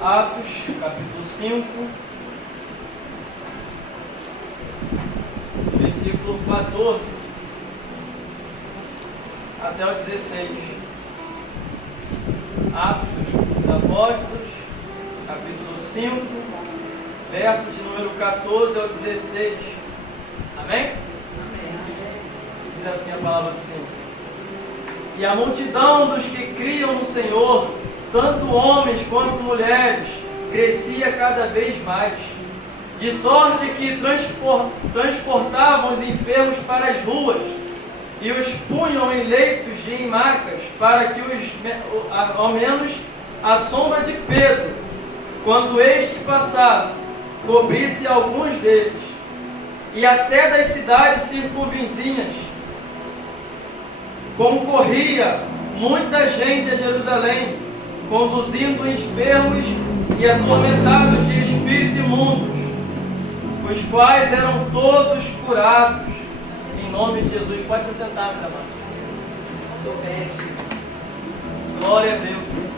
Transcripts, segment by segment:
Atos, capítulo 5, versículo 14 até o 16. Atos dos Apóstolos, capítulo 5, verso de número 14 ao 16. Amém? Diz assim a palavra do Senhor. E a multidão dos que criam no Senhor, tanto homens quanto mulheres, crescia cada vez mais, de sorte que transportavam os enfermos para as ruas e os punham em leitos e em macas, para que ao menos a sombra de Pedro, quando este passasse, cobrisse alguns deles. E até das cidades circunvizinhas concorria muita gente a Jerusalém, conduzindo enfermos e atormentados de espírito imundos, os quais eram todos curados, em nome de Jesus. Pode se sentar, meu amado. Glória a Deus.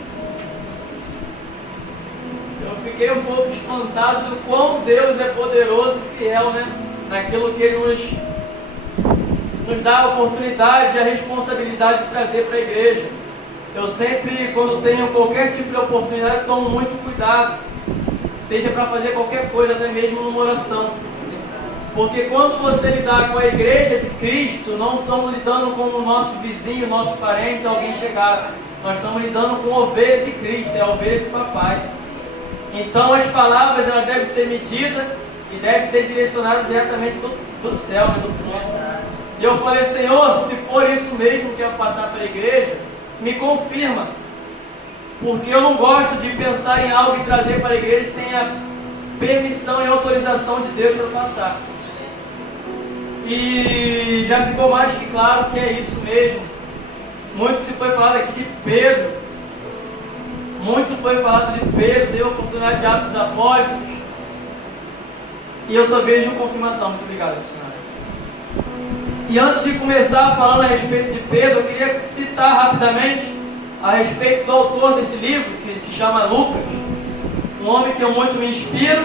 Eu fiquei um pouco espantado do quão Deus é poderoso e fiel, né? Naquilo que Ele nos dá a oportunidade e a responsabilidade de trazer para a igreja. Eu sempre, quando tenho qualquer tipo de oportunidade, tomo muito cuidado, seja para fazer qualquer coisa, até mesmo numa oração. Porque quando você lidar com a igreja de Cristo, não estamos lidando com o nosso vizinho, nosso parente, alguém chegado. Nós estamos lidando com a ovelha de Cristo, é a ovelha de papai. Então as palavras elas devem ser medidas e devem ser direcionadas diretamente do céu, do trono. E eu falei, Senhor, se for isso mesmo que eu passar para a igreja, me confirma, porque eu não gosto de pensar em algo e trazer para a igreja sem a permissão e autorização de Deus para passar. E já ficou mais que claro que é isso mesmo. Muito se foi falado aqui de Pedro, muito foi falado de Pedro, deu a oportunidade de Atos dos Apóstolos, e eu só vejo confirmação. Muito obrigado, senhor. E antes de começar falando a respeito de Pedro, eu queria citar rapidamente a respeito do autor desse livro, que se chama Lucas, um homem que eu muito me inspiro,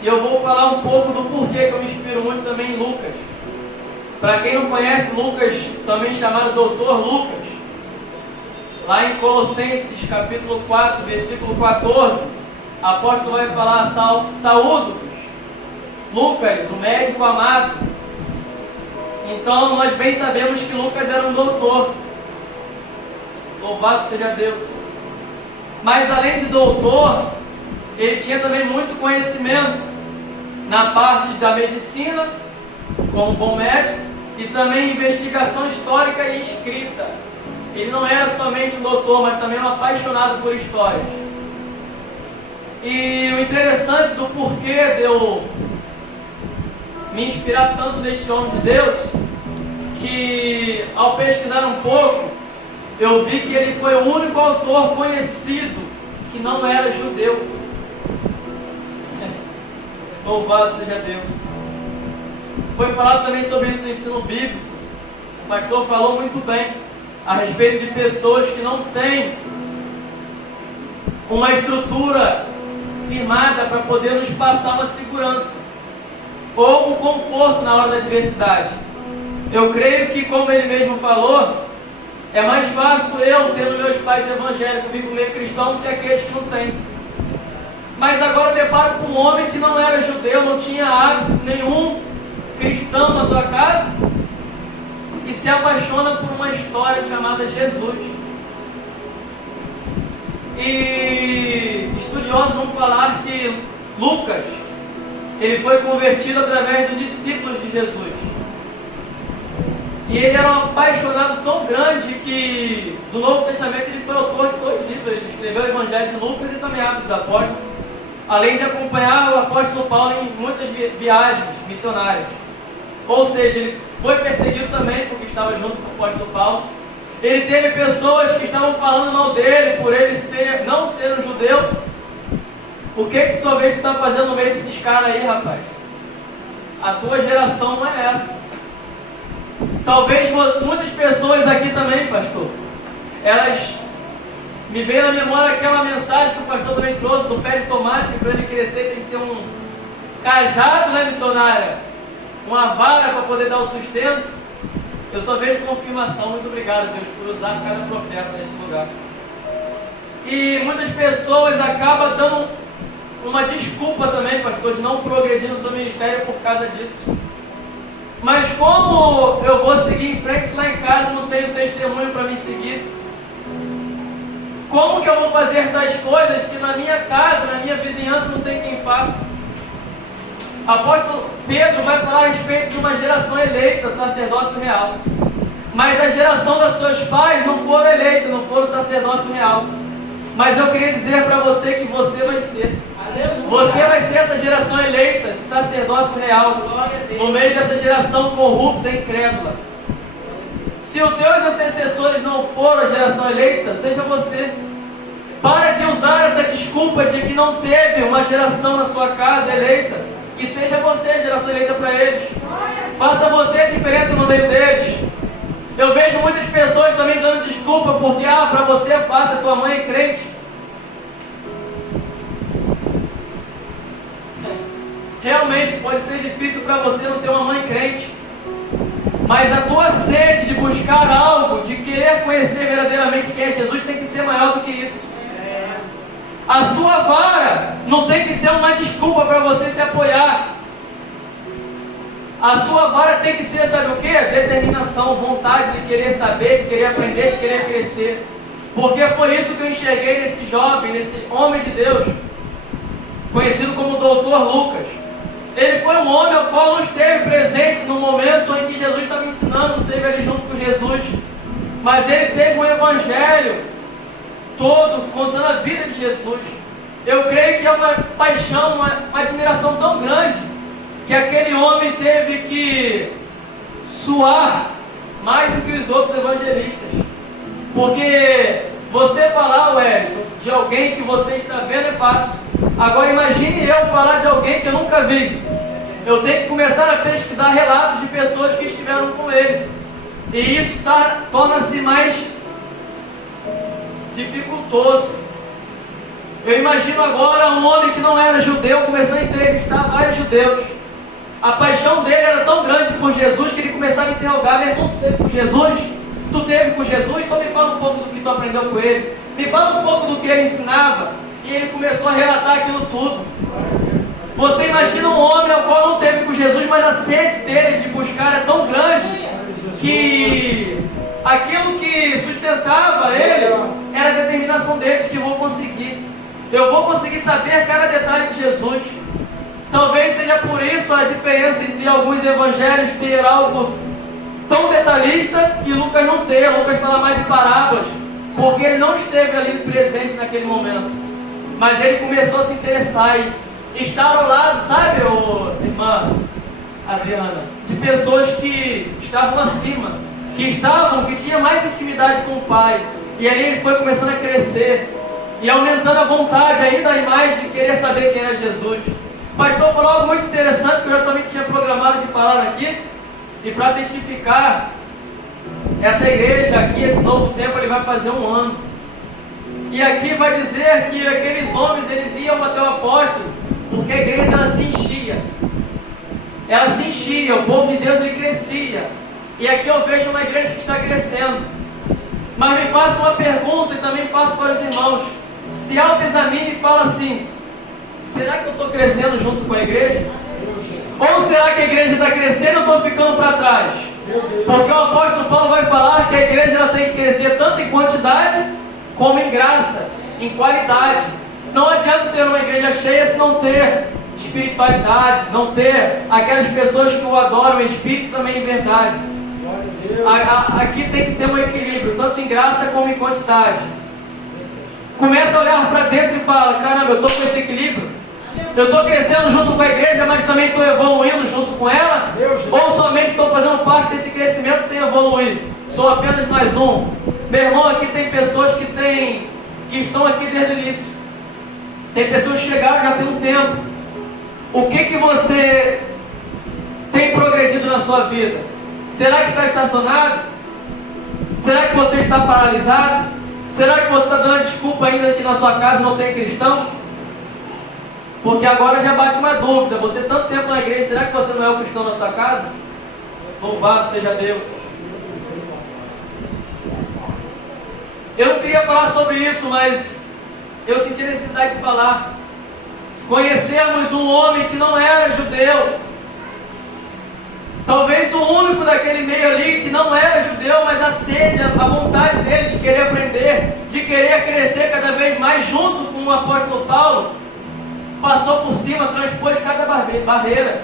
e eu vou falar um pouco do porquê que eu me inspiro muito também em Lucas. Para quem não conhece, Lucas, também chamado Doutor Lucas, lá em Colossenses capítulo 4, versículo 14, o apóstolo vai falar: saúdo-vos, Lucas, o médico amado. Então nós bem sabemos que Lucas era um doutor, louvado seja Deus. Mas além de doutor, ele tinha também muito conhecimento na parte da medicina, como bom médico, e também investigação histórica e escrita. Ele não era somente um doutor, mas também um apaixonado por histórias. E o interessante do porquê de eu me inspirar tanto neste homem de Deus, que ao pesquisar um pouco, eu vi que ele foi o único autor conhecido que não era judeu. Louvado seja Deus. Foi falado também sobre isso no ensino bíblico. O pastor falou muito bem a respeito de pessoas que não têm uma estrutura firmada para poder nos passar uma segurança ou um conforto na hora da adversidade. Eu creio que, como ele mesmo falou, é mais fácil eu, tendo meus pais evangélicos, vir com meio cristão, do que aqueles que não têm. Mas agora eu deparo com um homem que não era judeu, não tinha hábito nenhum cristão na tua casa, e se apaixona por uma história chamada Jesus. E estudiosos vão falar que Lucas, ele foi convertido através dos discípulos de Jesus. E ele era um apaixonado tão grande que do Novo Testamento ele foi autor de 2 livros. Ele escreveu o Evangelho de Lucas e também Atos dos Apóstolos, além de acompanhar o apóstolo Paulo em muitas viagens missionárias. Ou seja, ele foi perseguido também porque estava junto com o apóstolo Paulo. Ele teve pessoas que estavam falando mal dele por ele não ser um judeu. O que talvez tu está fazendo no meio desses caras aí, rapaz? A tua geração não é essa. Talvez muitas pessoas aqui também, pastor, elas Me veio na memória aquela mensagem que o pastor também trouxe do pé de tomate, que para ele crescer tem que ter um cajado, né, missionária? Uma vara para poder dar o sustento. Eu só vejo confirmação. Muito obrigado, Deus, por usar cada profeta nesse lugar. E muitas pessoas acabam dando uma desculpa também, pastor, de não progredir no seu ministério por causa disso. Mas como eu vou seguir em frente se lá em casa não tenho testemunho para me seguir? Como que eu vou fazer tais coisas se na minha casa, na minha vizinhança não tem quem faça? Apóstolo Pedro vai falar a respeito de uma geração eleita, sacerdócio real. Mas a geração dos seus pais não foram eleitos, não foram sacerdócio real. Mas eu queria dizer para você que você vai ser. Você vai ser essa geração eleita, esse sacerdócio real, no meio dessa geração corrupta e incrédula. Se os teus antecessores não foram a geração eleita, seja você. Para de usar essa desculpa de que não teve uma geração na sua casa eleita, e seja você a geração eleita para eles. Faça você a diferença no meio deles. Eu vejo muitas pessoas também dando desculpa porque, para você é fácil, a tua mãe é crente. Realmente pode ser difícil para você não ter uma mãe crente, mas a tua sede de buscar algo, de querer conhecer verdadeiramente quem é Jesus, tem que ser maior do que isso. A sua vara não tem que ser uma desculpa para você se apoiar. A sua vara tem que ser, sabe o que? Determinação, vontade de querer saber, de querer aprender, de querer crescer. Porque foi isso que eu enxerguei nesse jovem, nesse homem de Deus, conhecido como Dr. Lucas. Ele foi um homem ao qual não esteve presente no momento em que Jesus estava ensinando, não esteve ali junto com Jesus. Mas ele teve um evangelho todo contando a vida de Jesus. Eu creio que é uma paixão, uma admiração tão grande, que aquele homem teve que suar mais do que os outros evangelistas. Porque você falar, Wellington, de alguém que você está vendo é fácil. Agora imagine eu falar de alguém que eu nunca vi. Eu tenho que começar a pesquisar relatos de pessoas que estiveram com ele. E isso torna-se mais dificultoso. Eu imagino agora um homem que não era judeu começando a entrevistar vários judeus. A paixão dele era tão grande por Jesus que ele começava a interrogar: meu irmão, tu teve com Jesus? Tu teve com Jesus? Então me fala um pouco do que tu aprendeu com ele. Me fala um pouco do que ele ensinava. E ele começou a relatar aquilo tudo. Você imagina um homem ao qual não teve com Jesus, mas a sede dele de buscar é tão grande que aquilo que sustentava ele era a determinação dele de que eu vou conseguir saber cada detalhe de Jesus. Talvez seja por isso a diferença entre alguns evangelhos ter algo tão detalhista e Lucas não ter. Lucas fala mais de parábolas, porque ele não esteve ali presente naquele momento. Mas ele começou a se interessar e estar ao lado, sabe, irmã Adriana, de pessoas que estavam acima, que tinham mais intimidade com o Pai. E ali ele foi começando a crescer e aumentando a vontade ainda mais de querer saber quem era Jesus. O pastor falou algo muito interessante que eu já também tinha programado de falar aqui. E para testificar, essa igreja aqui, esse novo tempo, ele vai fazer 1 ano. E aqui vai dizer que aqueles homens, eles iam até o apóstolo, porque a igreja ela se enchia. Ela se enchia, o povo de Deus ele crescia. E aqui eu vejo uma igreja que está crescendo. Mas me faço uma pergunta e também faço para os irmãos. Se autoexamine e fala assim: será que eu estou crescendo junto com a igreja? Ou será que a igreja está crescendo e eu estou ficando para trás? Porque o apóstolo Paulo vai falar que a igreja ela tem que crescer tanto em quantidade como em graça, em qualidade. Não adianta ter uma igreja cheia se não ter espiritualidade, não ter aquelas pessoas que o adoram em espírito e também em verdade. Aqui tem que ter um equilíbrio, tanto em graça como em quantidade. Começa a olhar para dentro e fala: caramba, eu estou com esse equilíbrio? Eu estou crescendo junto com a igreja, mas também estou evoluindo junto com ela? Ou somente estou fazendo parte desse crescimento sem evoluir? Sou apenas mais um. Meu irmão, aqui tem pessoas que estão aqui desde o início. Tem pessoas que chegaram já tem um tempo. O que você tem progredido na sua vida? Será que está estacionado? Será que você está paralisado? Será que você está dando a desculpa ainda que na sua casa não tem cristão? Porque agora já bate uma dúvida. Você tanto tempo na igreja, será que você não é o cristão na sua casa? Louvado seja Deus. Eu não queria falar sobre isso, mas eu senti a necessidade de falar. Conhecemos um homem que não era judeu. Talvez o único daquele meio ali que não era judeu, mas a sede, a vontade dele de querer aprender, de querer crescer cada vez mais junto com o apóstolo Paulo, passou por cima, transpôs cada barreira.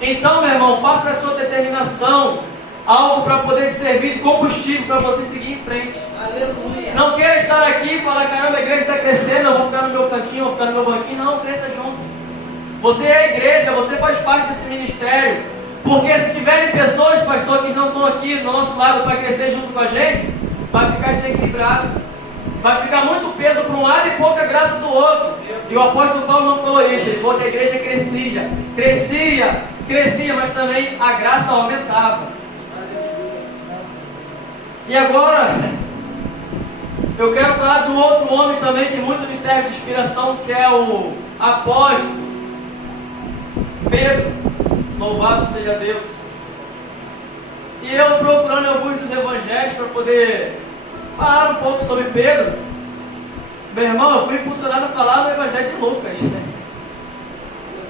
Então, meu irmão, faça da sua determinação algo para poder servir de combustível para você seguir em frente. Aleluia. Não queira estar aqui e falar, caramba, a igreja está crescendo, eu vou ficar no meu cantinho, vou ficar no meu banquinho. Não, cresça junto. Você é a igreja, você faz parte desse ministério. Porque se tiverem pessoas, pastor, que não estão aqui do nosso lado para crescer junto com a gente, vai ficar desequilibrado. Vai ficar muito peso para um lado e pouca graça do outro. E o apóstolo Paulo não falou isso, ele falou que a igreja crescia, mas também a graça aumentava. E agora, eu quero falar de um outro homem também que muito me serve de inspiração, que é o apóstolo Pedro. Louvado seja Deus. E eu procurando alguns dos evangelhos para poder falar um pouco sobre Pedro. Meu irmão, eu fui impulsionado a falar no evangelho de Lucas. Deus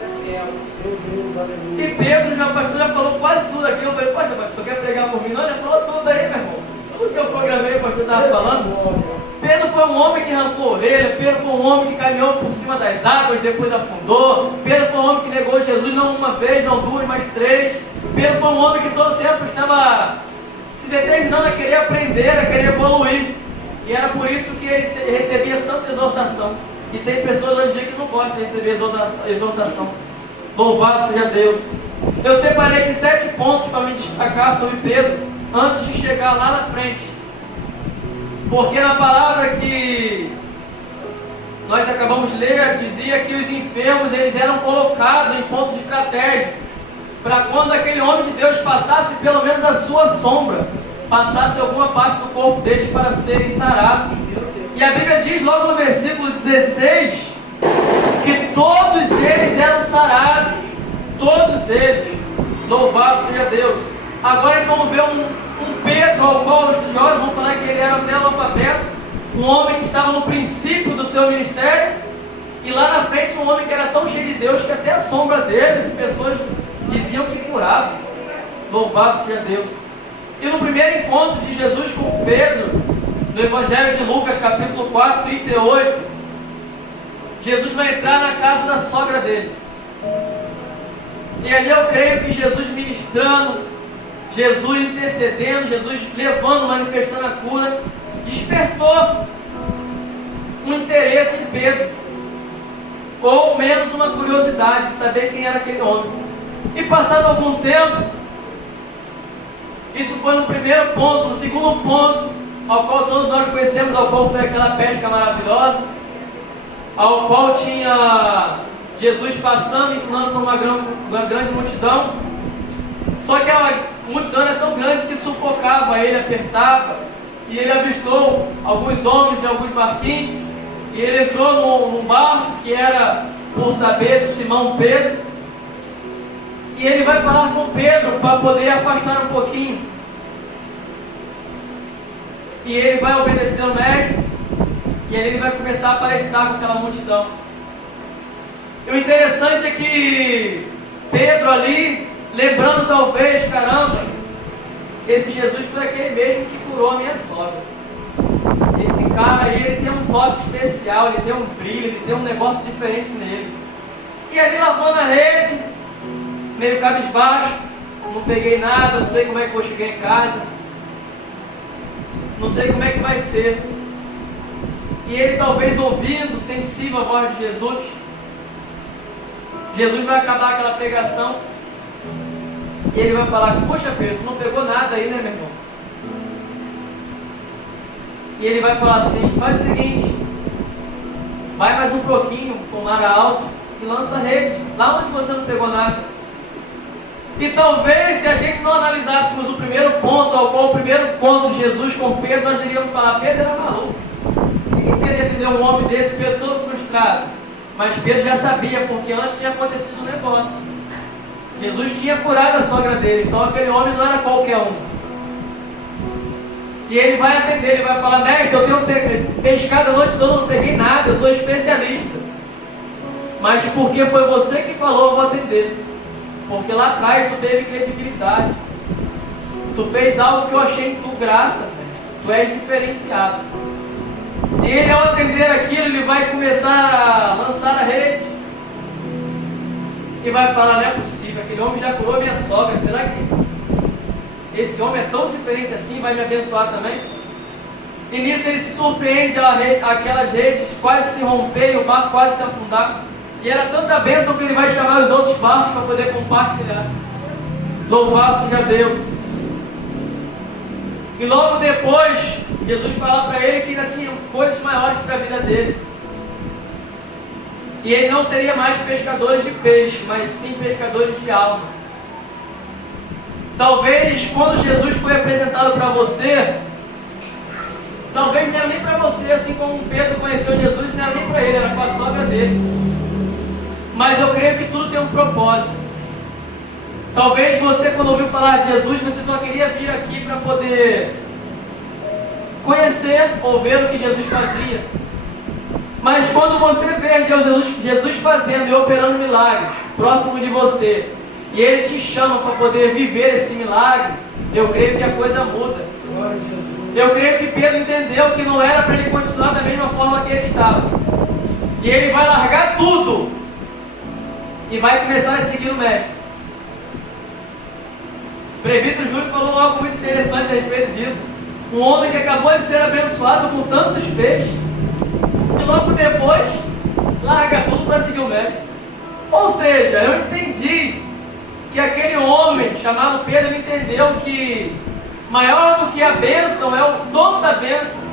é fiel. Deus, aleluia. E Pedro, o pastor já falou quase tudo aqui. Eu falei, poxa, pastor, quer pregar por mim? Não, já falou tudo aí, meu irmão. Tudo que eu programei, o pastor estava falando. Pedro foi um homem que arrancou a orelha. Pedro foi um homem que caminhou por cima das águas, depois afundou. Pedro foi um homem que negou Jesus não uma vez, não duas, mas três. Pedro foi um homem que todo tempo estava se determinando a querer aprender, a querer evoluir. E era por isso que ele recebia tanta exortação. E tem pessoas hoje em dia que não gostam de receber exortação. Louvado seja Deus. Eu separei aqui 7 pontos para me destacar sobre Pedro, antes de chegar lá na frente. Porque na palavra que nós acabamos de ler, dizia que os enfermos eles eram colocados em pontos estratégicos, para quando aquele homem de Deus passasse pelo menos a sua sombra, passasse alguma parte do corpo deles para serem sarados. E a Bíblia diz logo no versículo 16, que todos eles eram sarados, todos eles. Louvado seja Deus. Agora eles vão ver um Pedro, ao qual os estudiosos vão falar que ele era até analfabeto, um homem que estava no princípio do seu ministério, e lá na frente um homem que era tão cheio de Deus que até a sombra deles, as pessoas diziam que curava. Louvado seja Deus. E no primeiro encontro de Jesus com Pedro, no Evangelho de Lucas, capítulo 4, 38, Jesus vai entrar na casa da sogra dele. E ali eu creio que Jesus ministrando, Jesus intercedendo, Jesus levando, manifestando a cura, despertou um interesse em Pedro, ou menos uma curiosidade de saber quem era aquele homem. E passado algum tempo, isso foi no primeiro ponto. No segundo ponto, ao qual todos nós conhecemos, ao qual foi aquela pesca maravilhosa, ao qual tinha Jesus passando, ensinando para uma grande multidão. Só que a multidão era tão grande que sufocava ele, apertava, e ele avistou alguns homens e alguns barquinhos, e ele entrou num barco que era, por saber, de Simão Pedro, e ele vai falar com Pedro para poder afastar um pouquinho, e ele vai obedecer ao mestre, e aí ele vai começar a palestrar com aquela multidão. E o interessante é que Pedro ali, lembrando talvez, caramba, esse Jesus foi aquele mesmo que curou a minha sogra. Esse cara aí, ele tem um toque especial, ele tem um brilho, ele tem um negócio diferente nele. E ali lavando a rede, meio cabisbaixo, não peguei nada, não sei como é que vou chegar em casa, não sei como é que vai ser. E ele talvez ouvindo, sensível à voz de Jesus, Jesus vai acabar aquela pregação, e ele vai falar, poxa Pedro, tu não pegou nada aí, né, meu irmão? E ele vai falar assim, faz o seguinte, vai mais um pouquinho com o mar alto e lança a rede, lá onde você não pegou nada. E talvez, se a gente não analisássemos o primeiro ponto, ao qual o primeiro ponto de Jesus com Pedro, nós iríamos falar, Pedro era maluco. machucado. Mas Pedro já sabia, porque antes tinha acontecido um negócio. Jesus tinha curado a sogra dele, então aquele homem não era qualquer um. E ele vai atender, ele vai falar: mestre, eu tenho pescado a noite toda, não peguei nada, eu sou especialista. Mas porque foi você que falou, eu vou atender. Porque lá atrás tu teve credibilidade. Tu fez algo que eu achei em tu graça, mestre. Tu és diferenciado. E ele, ao atender aquilo, ele vai começar a lançar a rede. E vai falar: não é possível, aquele homem já curou minha sogra, será que esse homem é tão diferente assim, vai me abençoar também? E nisso ele se surpreende, aquelas redes quase se romper, o barco quase se afundar. E era tanta bênção que ele vai chamar os outros barcos para poder compartilhar. Louvado seja Deus. E logo depois, Jesus fala para ele que ainda tinha coisas maiores para a vida dele. E ele não seria mais pescadores de peixe, mas sim pescadores de alma. Talvez quando Jesus foi apresentado para você, talvez não era nem para você, assim como Pedro conheceu Jesus, não era nem para ele, era para a sogra dele. Mas eu creio que tudo tem um propósito. Talvez você, quando ouviu falar de Jesus, você só queria vir aqui para poder conhecer ou ver o que Jesus fazia. Mas quando você vê Jesus fazendo e operando milagres próximo de você, e Ele te chama para poder viver esse milagre, eu creio que a coisa muda. Eu creio que Pedro entendeu que não era para ele continuar da mesma forma que ele estava. E ele vai largar tudo e vai começar a seguir o Mestre. O presbítero Júlio falou algo muito interessante a respeito disso. Um homem que acabou de ser abençoado com tantos peixes, e logo depois larga tudo para seguir o Mestre. Ou seja, eu entendi que aquele homem chamado Pedro, ele entendeu que maior do que a bênção é o dono da bênção.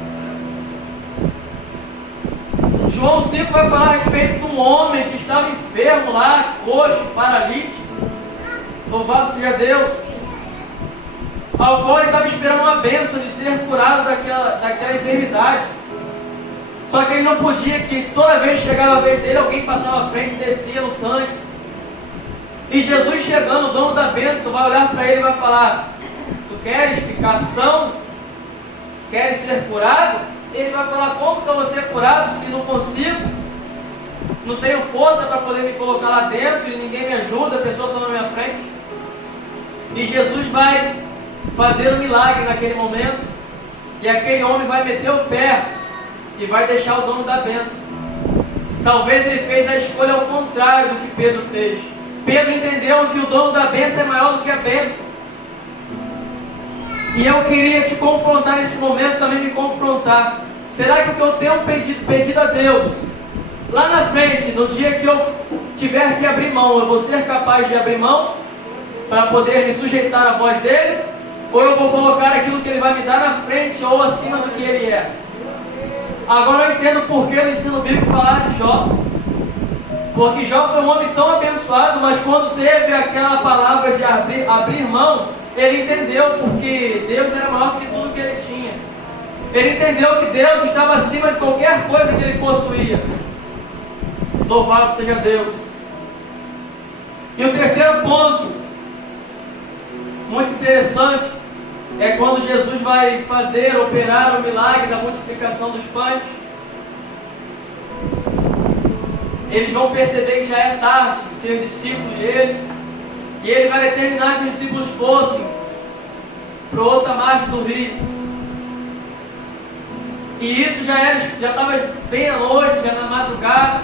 João 5 vai falar a respeito de um homem que estava enfermo lá, coxo, paralítico. Louvado seja Deus. Ao qual ele estava esperando uma bênção de ser curado daquela enfermidade. Só que ele não podia, que toda vez que chegava a vez dele, alguém passava à frente e descia no tanque. E Jesus chegando, o dono da bênção, vai olhar para ele e vai falar: tu queres ficar são? Queres ser curado? Ele vai falar: como que eu vou ser curado se não consigo? Não tenho força para poder me colocar lá dentro e ninguém me ajuda, a pessoa está na minha frente. E Jesus vai fazer um milagre naquele momento. E aquele homem vai meter o pé e vai deixar o dono da bênção. Talvez ele fez a escolha ao contrário do que Pedro fez. Pedro entendeu que o dono da bênção é maior do que a bênção. E eu queria te confrontar nesse momento, também me confrontar. Será que o que eu tenho pedido a Deus, lá na frente, no dia que eu tiver que abrir mão, eu vou ser capaz de abrir mão para poder me sujeitar à voz dele? Ou eu vou colocar aquilo que ele vai me dar na frente ou acima do que ele é? Agora eu entendo por que no ensino bíblico falar de Jó. Porque Jó foi um homem tão abençoado, mas quando teve aquela palavra de abrir mão, ele entendeu porque Deus era maior que tudo que ele tinha. Ele entendeu que Deus estava acima de qualquer coisa que ele possuía. Louvado seja Deus. E o terceiro ponto, muito interessante, é quando Jesus vai operar o milagre da multiplicação dos pães. Eles vão perceber que já é tarde, ser discípulos dele, e ele vai determinar que os discípulos fossem para outra margem do rio. E isso já estava bem à noite, já na madrugada.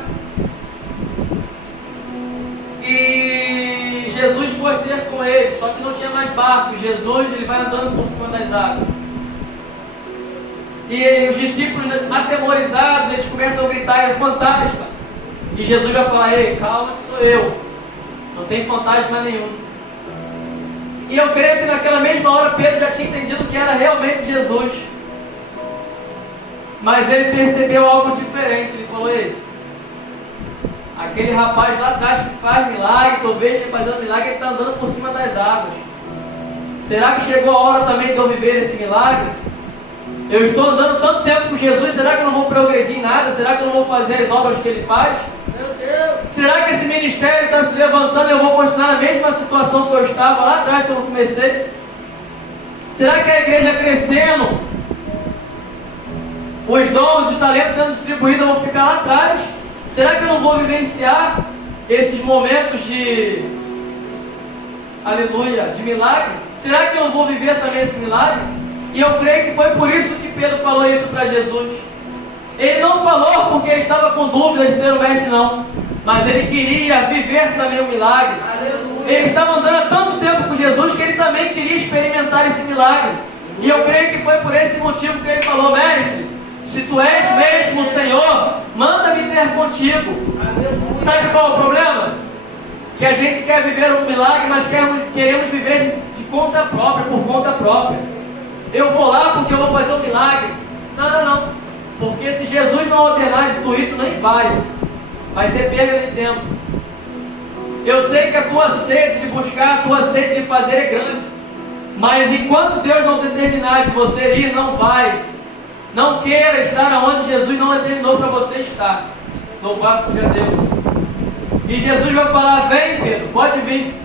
E Jesus foi ter com eles, só que não tinha mais barco. Jesus, ele vai andando por cima das águas. E os discípulos atemorizados, eles começam a gritar: é fantasma. E Jesus vai falar: ei, calma que sou eu, não tem fantasma nenhum. E eu creio que naquela mesma hora Pedro já tinha entendido que era realmente Jesus. Mas ele percebeu algo diferente. Ele falou: ei, aquele rapaz lá atrás que faz milagre, que eu vejo ele fazendo milagre, ele está andando por cima das águas. Será que chegou a hora também de eu viver esse milagre? Eu estou andando tanto tempo com Jesus, será que eu não vou progredir em nada? Será que eu não vou fazer as obras que Ele faz? Meu Deus. Será que esse ministério está se levantando e eu vou continuar na mesma situação que eu estava lá atrás quando eu comecei? Será que a igreja crescendo, os dons, os talentos sendo distribuídos, eu vou ficar lá atrás? Será que eu não vou vivenciar esses momentos de aleluia, de milagre? Será que eu não vou viver também esse milagre? E eu creio que foi por isso que Pedro falou isso para Jesus. Ele não falou porque ele estava com dúvidas de ser o mestre, não. Mas ele queria viver também o milagre. Aleluia. Ele estava andando há tanto tempo com Jesus que ele também queria experimentar esse milagre. E eu creio que foi por esse motivo que ele falou: mestre, se tu és mesmo o Senhor, manda-me ter contigo. Aleluia. Sabe qual é o problema? Que a gente quer viver um milagre, mas queremos viver de conta própria, por conta própria. Eu vou lá porque eu vou fazer um milagre. Não. Porque se Jesus não ordenar de tu ir, tu nem vai. Vai ser perda de tempo. Eu sei que a tua sede de buscar, a tua sede de fazer é grande. Mas enquanto Deus não determinar de você ir, não vai. Não queira estar onde Jesus não determinou para você estar. Louvado seja Deus. E Jesus vai falar: vem Pedro, pode vir.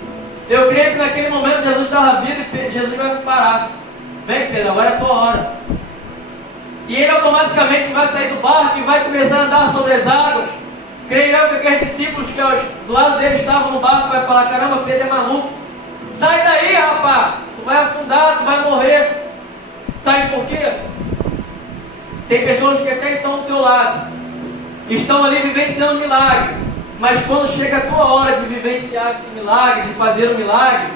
Eu creio que naquele momento Jesus estava vindo e Jesus vai parar. Vem Pedro, agora é a tua hora. E ele automaticamente vai sair do barco e vai começar a andar sobre as águas. Creio eu que aqueles discípulos que do lado dele estavam no barco vai falar: caramba, Pedro é maluco. Sai daí, rapaz, tu vai afundar, tu vai morrer. Sabe por quê? Tem pessoas que até estão do teu lado, estão ali vivenciando um milagre, mas quando chega a tua hora de vivenciar esse milagre, de fazer o milagre,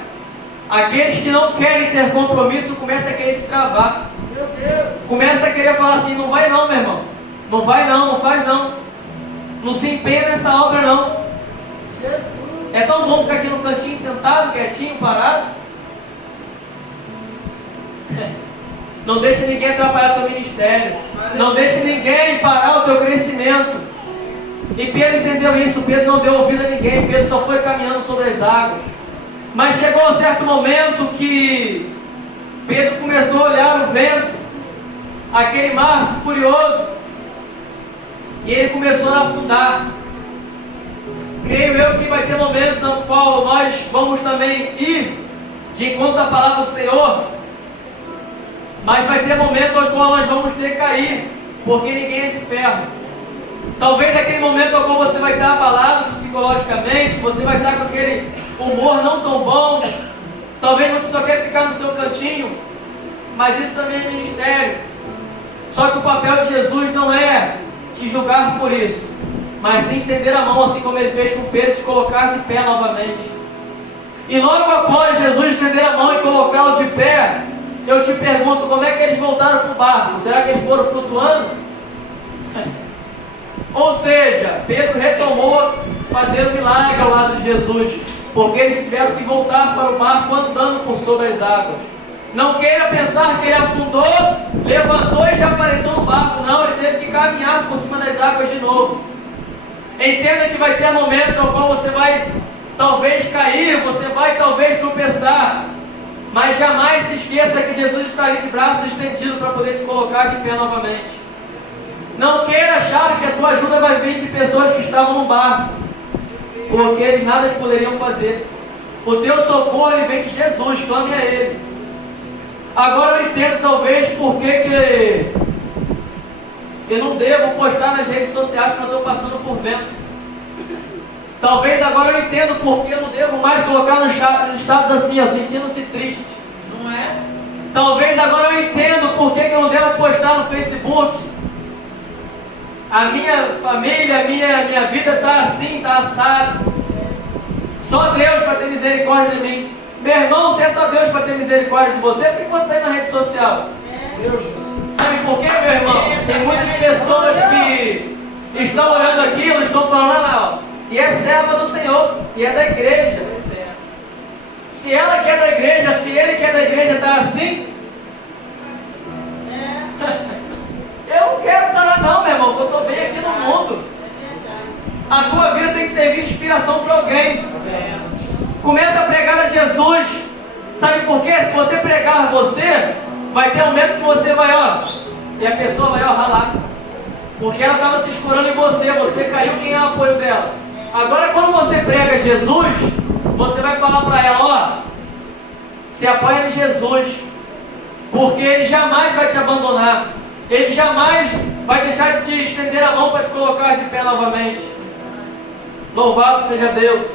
aqueles que não querem ter compromisso começam a querer se travar. Meu Deus. Começa a querer falar assim: não vai não, meu irmão. Não vai não, não faz não. Não se empenha nessa obra não. Jesus. É tão bom ficar aqui no cantinho sentado, quietinho, parado. Não deixa ninguém atrapalhar teu ministério. Não deixa ninguém parar o teu crescimento. E Pedro entendeu isso. Pedro não deu ouvido a ninguém. Pedro só foi caminhando sobre as águas. Mas chegou um certo momento que Pedro começou a olhar o vento, aquele mar furioso, e ele começou a afundar. Creio eu que vai ter momentos no qual nós vamos também ir de encontro à palavra do Senhor, mas vai ter momentos no qual nós vamos decair, porque ninguém é de ferro. Talvez aquele momento no qual você vai estar abalado psicologicamente, você vai estar com aquele humor não tão bom, talvez você só quer ficar no seu cantinho, mas isso também é ministério. Só que o papel de Jesus não é te julgar por isso, mas sim estender a mão, assim como ele fez com Pedro, te colocar de pé novamente. E logo após Jesus estender a mão e colocá-lo de pé, eu te pergunto: como é que eles voltaram para o barco? Será que eles foram flutuando? Ou seja, Pedro retomou fazer o milagre ao lado de Jesus, porque eles tiveram que voltar para o barco andando por sobre as águas. Não queira pensar que ele afundou, levantou e já apareceu no barco. Não, ele teve que caminhar por cima das águas de novo. Entenda que vai ter momentos no qual você vai talvez cair, você vai talvez tropeçar, mas jamais se esqueça que Jesus está ali de braços estendidos para poder te colocar de pé novamente. Não queira achar que a tua ajuda vai vir de pessoas que estavam no barco, porque eles nada poderiam fazer. O teu socorro ele vem de Jesus, clame a Ele. Agora eu entendo talvez por que eu não devo postar nas redes sociais quando eu estou passando por vento. Talvez agora eu entendo por que eu não devo mais colocar nos status assim, ó, sentindo-se triste. Não é? Talvez agora eu entendo por que eu não devo postar no Facebook: a minha família, a minha vida está assim, está assado. Só Deus para ter misericórdia de mim. Meu irmão, se é só Deus para ter misericórdia de você, por que você está aí na rede social? Deus. Sabe por quê, meu irmão? Tem muitas pessoas que estão olhando aquilo, estão falando lá, ó, e é serva do Senhor, e é da igreja. Se ela que é da igreja, se ele que é da igreja está assim, eu não quero estar lá não, meu irmão, porque eu estou bem aqui no mundo. A tua vida tem que servir de inspiração para alguém. Começa a pregar a Jesus. Sabe por quê? Se você pregar você, vai ter um momento que você vai, ó, E a pessoa vai ralar. Porque ela estava se escorando em você, você caiu, quem é o apoio dela? Agora quando você prega Jesus, você vai falar para ela, ó, se apoia em Jesus, porque Ele jamais vai te abandonar, Ele jamais vai deixar de te estender a mão para te colocar de pé novamente. Louvado seja Deus.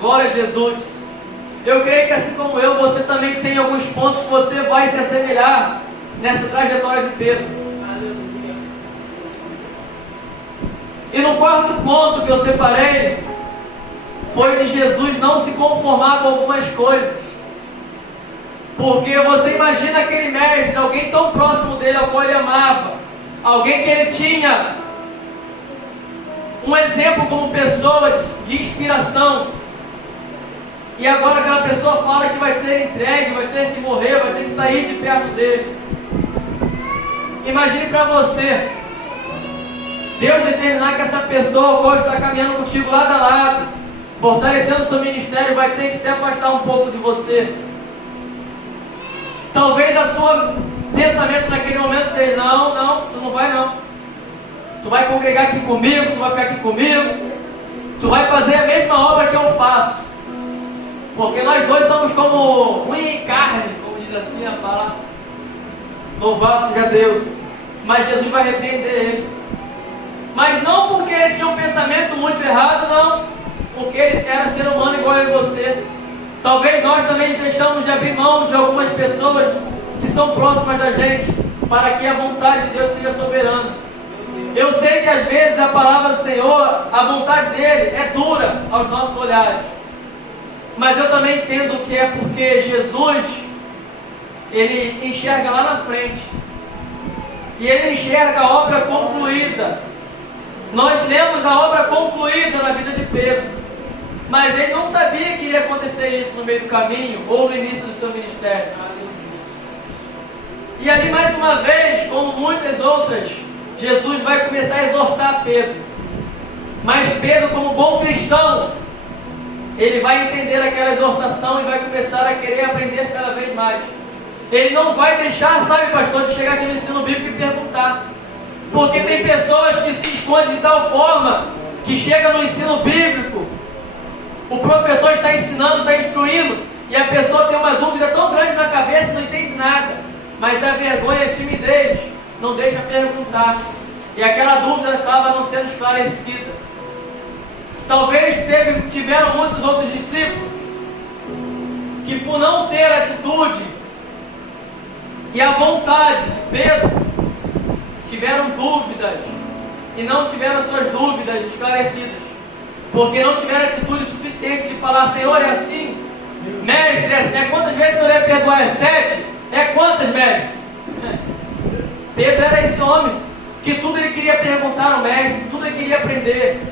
Glória a Jesus. Eu creio que assim como eu, você também tem alguns pontos que você vai se assemelhar nessa trajetória de Pedro. Aleluia. E no quarto ponto que eu separei, foi de Jesus não se conformar com algumas coisas. Porque você imagina aquele mestre, alguém tão próximo dele, ao qual ele amava, alguém que ele tinha um exemplo como pessoa de inspiração, e agora aquela pessoa fala que vai ser entregue, vai ter que morrer, vai ter que sair de perto dele. Imagine para você, Deus determinar que essa pessoa, qual está caminhando contigo lado a lado, fortalecendo o seu ministério, vai ter que se afastar um pouco de você. Talvez a sua pensamento naquele momento seja, não, tu não vai não. Tu vai congregar aqui comigo, tu vai ficar aqui comigo, tu vai fazer a mesma obra que eu faço. Porque nós dois somos como unha e carne, como diz assim a palavra. Louvado seja Deus. Mas Jesus vai repreender ele. Mas não porque ele tinha um pensamento muito errado, não. Porque ele era ser humano igual a você. Talvez nós também deixamos de abrir mão de algumas pessoas que são próximas da gente, para que a vontade de Deus seja soberana. Eu sei que às vezes a palavra do Senhor, a vontade dele é dura aos nossos olhares. Mas eu também entendo que é porque Jesus, ele enxerga lá na frente. E ele enxerga a obra concluída. Nós lemos a obra concluída na vida de Pedro. Mas ele não sabia que iria acontecer isso no meio do caminho ou no início do seu ministério. E ali mais uma vez, como muitas outras, Jesus vai começar a exortar Pedro. Mas Pedro, como bom cristão, ele vai entender aquela exortação e vai começar a querer aprender cada vez mais. Ele não vai deixar, sabe, pastor, de chegar aqui no ensino bíblico e perguntar. Porque tem pessoas que se escondem de tal forma que chega no ensino bíblico, o professor está ensinando, está instruindo, e a pessoa tem uma dúvida tão grande na cabeça e não entende nada. Mas a vergonha e a timidez não deixa perguntar. E aquela dúvida acaba não sendo esclarecida. Talvez tiveram muitos outros discípulos que, por não ter atitude e a vontade de Pedro, tiveram dúvidas e não tiveram suas dúvidas esclarecidas, porque não tiveram atitude suficiente de falar: Senhor, é assim? Mestre, é quantas vezes que eu devo perdoar? É 7? É quantas, mestre? Pedro era esse homem que tudo ele queria perguntar ao mestre, tudo ele queria aprender.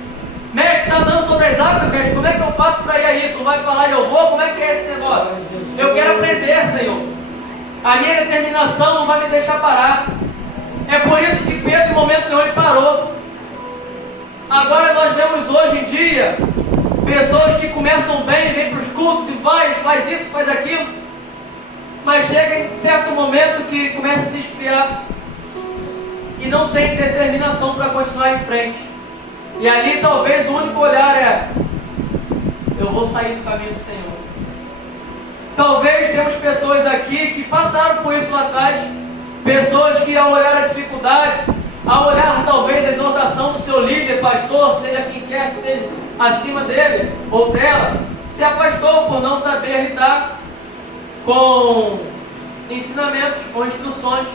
Mestre, está andando sobre as águas, mestre, como é que eu faço para ir aí? Tu vai falar e eu vou? Como é que é esse negócio? Eu quero aprender, Senhor. A minha determinação não vai me deixar parar. É por isso que Pedro, em momento nenhum, ele parou. Agora nós vemos hoje em dia pessoas que começam bem, vêm para os cultos e faz isso, faz aquilo, mas chega em certo momento que começa a se esfriar e não tem determinação para continuar em frente. E ali talvez o único olhar é: eu vou sair do caminho do Senhor. Talvez temos pessoas aqui que passaram por isso lá atrás, pessoas que ao olhar a dificuldade, ao olhar talvez a exortação do seu líder, pastor, seja quem quer que seja acima dele ou dela, se afastou por não saber lidar com ensinamentos, com instruções.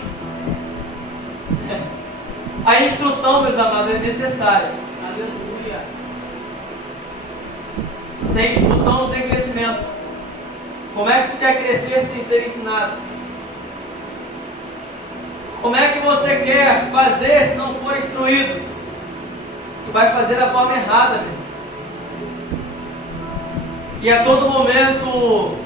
A instrução, meus amados, é necessária. Aleluia. Sem instrução não tem crescimento. Como é que tu quer crescer sem ser ensinado? Como é que você quer fazer se não for instruído? Tu vai fazer da forma errada, meu. E a todo momento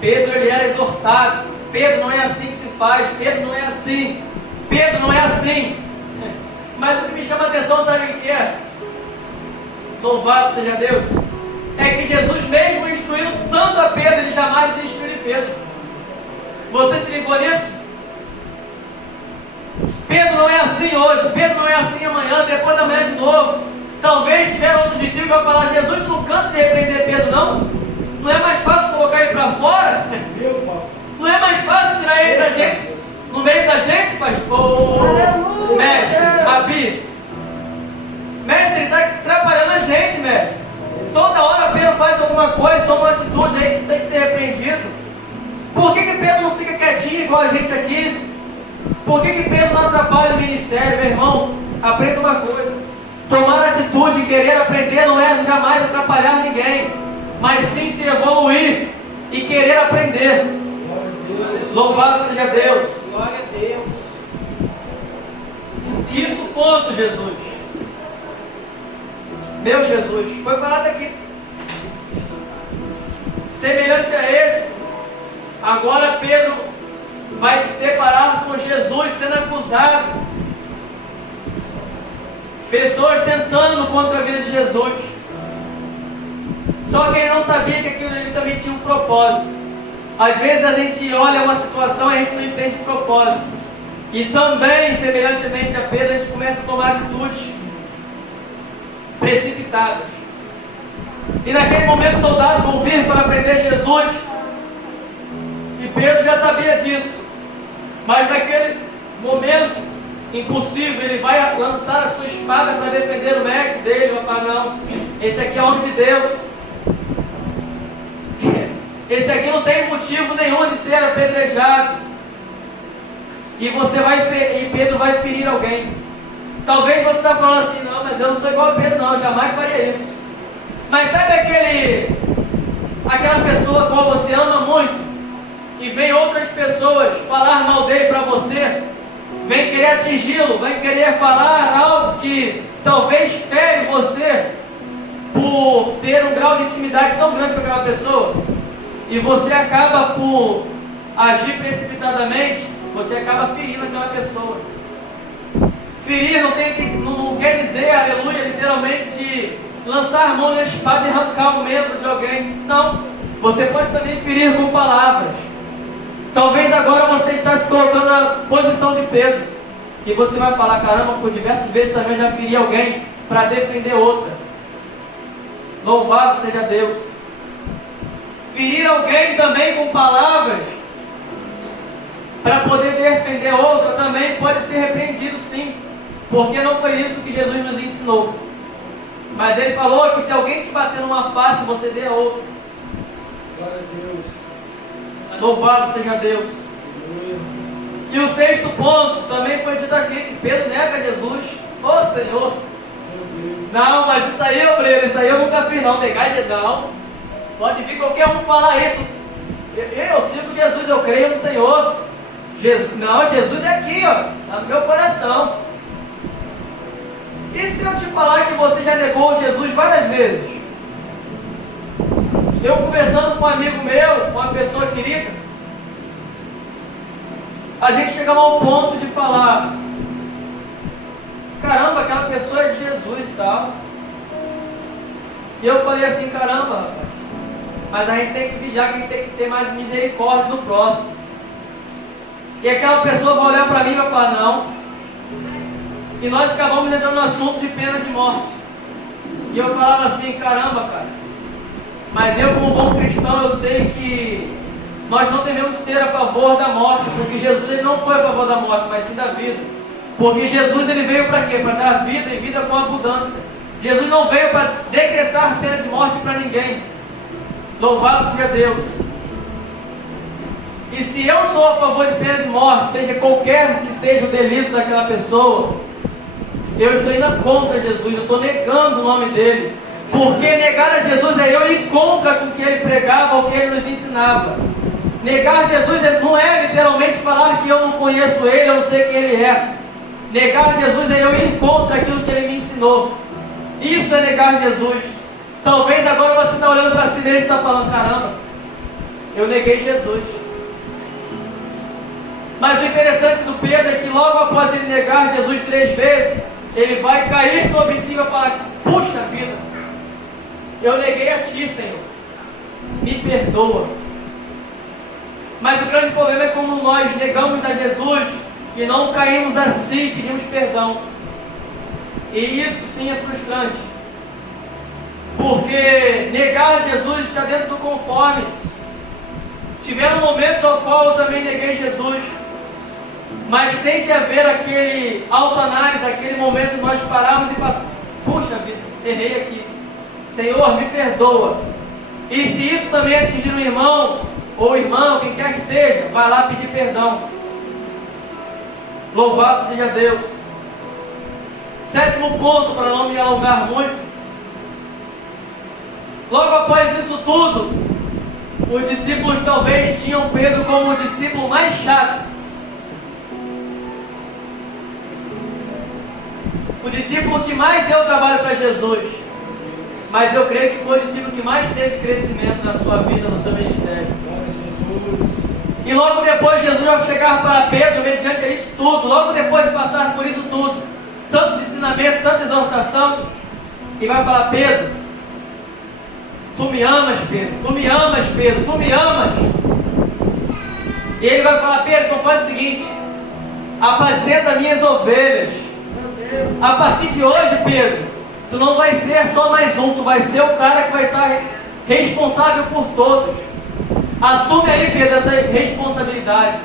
Pedro, ele era exortado: Pedro, não é assim que se faz, Pedro, não é assim, Pedro, não é assim. Mas o que me chama a atenção, sabe o que é? Louvado seja Deus, é que Jesus, mesmo instruindo tanto a Pedro, ele jamais desinstruiu Pedro. Você se ligou nisso? Pedro não é assim hoje, Pedro não é assim amanhã, depois da manhã de novo. Talvez tiveram outros discípulos que vão falar: Jesus, tu não cansa de repreender Pedro, não? Não é mais fácil colocar ele para fora? Não é mais fácil tirar ele da gente, no meio da gente, pastor? Mestre, Rabi. Mestre, ele está atrapalhando a gente, mestre. Toda hora Pedro faz alguma coisa, toma uma atitude aí que tem que ser repreendido. Por que Pedro não fica quietinho igual a gente aqui? Por que Pedro não atrapalha o ministério, meu irmão? Aprenda uma coisa: tomar atitude e querer aprender não é jamais atrapalhar ninguém, mas sim se evoluir e querer aprender. Louvado seja Deus. Glória a Deus. Quinto ponto, Jesus. Meu Jesus, foi falado aqui. Semelhante a esse, agora Pedro vai se deparar com Jesus sendo acusado. Pessoas tentando contra a vida de Jesus. Só que ele não sabia que aquilo ali também tinha um propósito. Às vezes a gente olha uma situação e a gente não entende o propósito. E também, semelhantemente a Pedro, a gente começa a tomar atitudes precipitadas. E naquele momento os soldados vão vir para prender Jesus. E Pedro já sabia disso. Mas naquele momento impossível, ele vai lançar a sua espada para defender o mestre dele. Vai falar: não, esse aqui é homem de Deus. Esse aqui não tem motivo nenhum de ser apedrejado. E Pedro vai ferir alguém. Talvez você está falando assim: não, mas eu não sou igual a Pedro, não, eu jamais faria isso. Mas sabe aquela pessoa com qual você ama muito, e vem outras pessoas falar mal dele para você, vem querer atingi-lo, vem querer falar algo que talvez fere você, por ter um grau de intimidade tão grande com aquela pessoa, e você acaba por agir precipitadamente, você acaba ferindo aquela pessoa. Ferir não quer dizer, aleluia, literalmente de lançar a mão na espada e arrancar o membro de alguém. Não. Você pode também ferir com palavras. Talvez agora você está se colocando na posição de Pedro. E você vai falar: caramba, por diversas vezes também já feri alguém para defender outra. Louvado seja Deus. Ferir alguém também com palavras para poder defender outra também pode ser repreendido, sim. Porque não foi isso que Jesus nos ensinou. Mas ele falou que se alguém te bater numa face, você dê a outra. Glória a Deus. Louvado seja Deus. E o sexto ponto também foi dito aqui, que Pedro nega Jesus. Ô Senhor. Não, mas isso aí, obreiro, isso aí eu nunca fiz não. Negar de não. Pode vir qualquer um falar aí. Eu sigo Jesus, eu creio no Senhor. Jesus é aqui, ó. Está no meu coração. E se eu te falar que você já negou Jesus várias vezes? Eu conversando com um amigo meu, uma pessoa querida, a gente chegava ao ponto de falar: caramba, aquela pessoa é de Jesus e tal. E eu falei assim: caramba, rapaz, mas a gente tem que vigiar, que a gente tem que ter mais misericórdia do próximo. E aquela pessoa vai olhar para mim e vai falar: não. E nós acabamos entrando no assunto de pena de morte. E eu falava assim: caramba, cara, mas eu, como bom cristão, eu sei que nós não devemos ser a favor da morte, porque Jesus ele não foi a favor da morte, mas sim da vida. Porque Jesus ele veio para quê? Para dar vida e vida com abundância. Jesus não veio para decretar pena de morte para ninguém. Louvado seja Deus. E se eu sou a favor de pena de morte, seja qualquer que seja o delito daquela pessoa, eu estou indo contra Jesus, eu estou negando o nome dele. Porque negar a Jesus é eu ir contra com o que ele pregava, o que ele nos ensinava. Negar Jesus não é literalmente falar que eu não conheço ele, eu não sei quem ele é. Negar Jesus é eu ir contra aquilo que ele me ensinou. Isso é negar Jesus. Talvez agora você está olhando para si mesmo e está falando: caramba, eu neguei Jesus. Mas o interessante do Pedro é que logo após ele negar Jesus 3 vezes, ele vai cair sobre si e vai falar: puxa vida, eu neguei a ti, Senhor, me perdoa. Mas o grande problema é como nós negamos a Jesus e não caímos assim e pedimos perdão. E isso sim é frustrante. Porque negar a Jesus está dentro do conforme. Tiveram momentos ao qual eu também neguei Jesus. Mas tem que haver aquele autoanálise, aquele momento que nós paramos e passamos. Puxa vida, errei aqui. Senhor, me perdoa. E se isso também atingir um irmão ou irmão, quem quer que seja, vai lá pedir perdão. Louvado seja Deus. Sétimo ponto, para não me alongar muito. Logo após isso tudo, os discípulos talvez tinham Pedro como o discípulo mais chato. O discípulo que mais deu trabalho para Jesus. Mas eu creio que foi o discípulo que mais teve crescimento na sua vida, no seu ministério. E logo depois Jesus vai chegar para Pedro, mediante isso tudo, logo depois de passar por isso tudo, tantos ensinamentos, tanta exortação, e vai falar: Pedro, tu me amas, Pedro, tu me amas, Pedro, tu me amas. E ele vai falar: Pedro, então faz o seguinte, apacenta minhas ovelhas. A partir de hoje, Pedro, tu não vai ser só mais um, tu vai ser o cara que vai estar responsável por todos. Assume aí, Pedro, essa responsabilidade.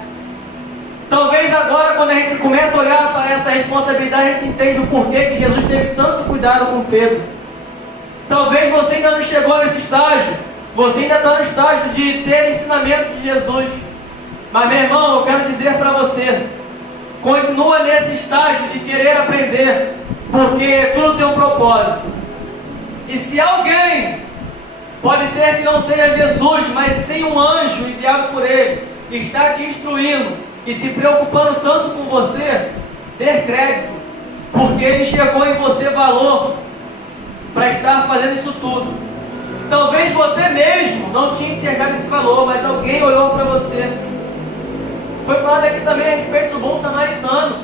Talvez agora, quando a gente começa a olhar para essa responsabilidade, a gente entende o porquê que Jesus teve tanto cuidado com Pedro. Talvez você ainda não chegou nesse estágio, você ainda está no estágio de ter ensinamento de Jesus. Mas, meu irmão, eu quero dizer para você, continua nesse estágio de querer aprender, porque tudo tem um propósito. E se alguém, pode ser que não seja Jesus, mas sim um anjo enviado por ele, está te instruindo e se preocupando tanto com você, dê crédito, porque ele enxergou em você valor para estar fazendo isso tudo. Talvez você mesmo não tinha enxergado esse valor, mas alguém olhou para você. Foi falado aqui também a respeito do bom samaritano.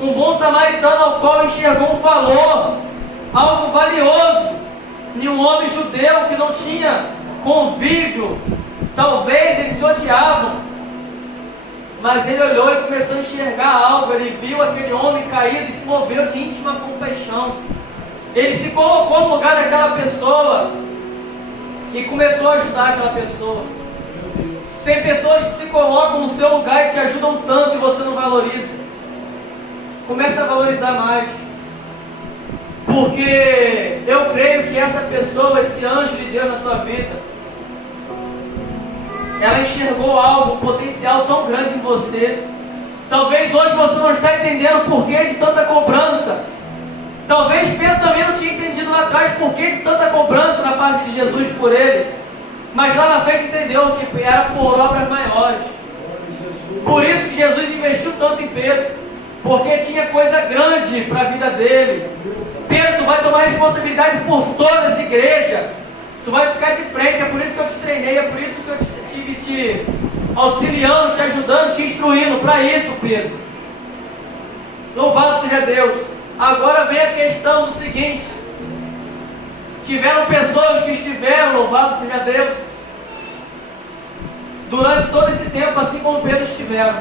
Um bom samaritano ao qual enxergou um valor, algo valioso, em um homem judeu que não tinha convívio. Talvez eles se odiavam, mas ele olhou e começou a enxergar algo. Ele viu aquele homem caído e se moveu de íntima compaixão. Ele se colocou no lugar daquela pessoa e começou a ajudar aquela pessoa. Tem pessoas que se colocam no seu lugar e te ajudam tanto e você não valoriza. Comece a valorizar mais. Porque eu creio que essa pessoa, esse anjo de Deus na sua vida, ela enxergou algo, um potencial tão grande em você. Talvez hoje você não está entendendo o porquê de tanta cobrança. Talvez Pedro também não tinha entendido lá atrás porquê de tanta cobrança na parte de Jesus por ele. Mas lá na frente entendeu que era por obras maiores. Por isso que Jesus investiu tanto em Pedro, porque tinha coisa grande para a vida dele. Pedro, tu vai tomar responsabilidade por todas as igrejas. Tu vai ficar de frente, é por isso que eu te treinei, é por isso que eu estive te auxiliando, te ajudando, te instruindo. Para isso, Pedro. Louvado seja Deus. Agora vem a questão do seguinte. Tiveram pessoas que estiveram, louvado seja Deus, durante todo esse tempo, assim como Pedro estiveram.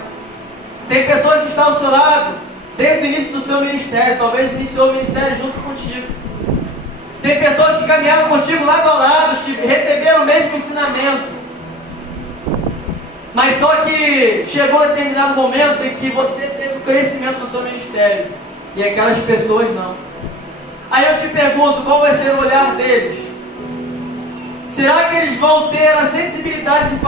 Tem pessoas que estão ao seu lado desde o início do seu ministério, talvez iniciou o ministério junto contigo. Tem pessoas que caminharam contigo lado a lado, receberam o mesmo ensinamento. Mas só que chegou um determinado momento em que você teve o crescimento no seu ministério e aquelas pessoas não. Aí eu te pergunto, qual vai ser o olhar deles? Será que eles vão ter a sensibilidade de falar: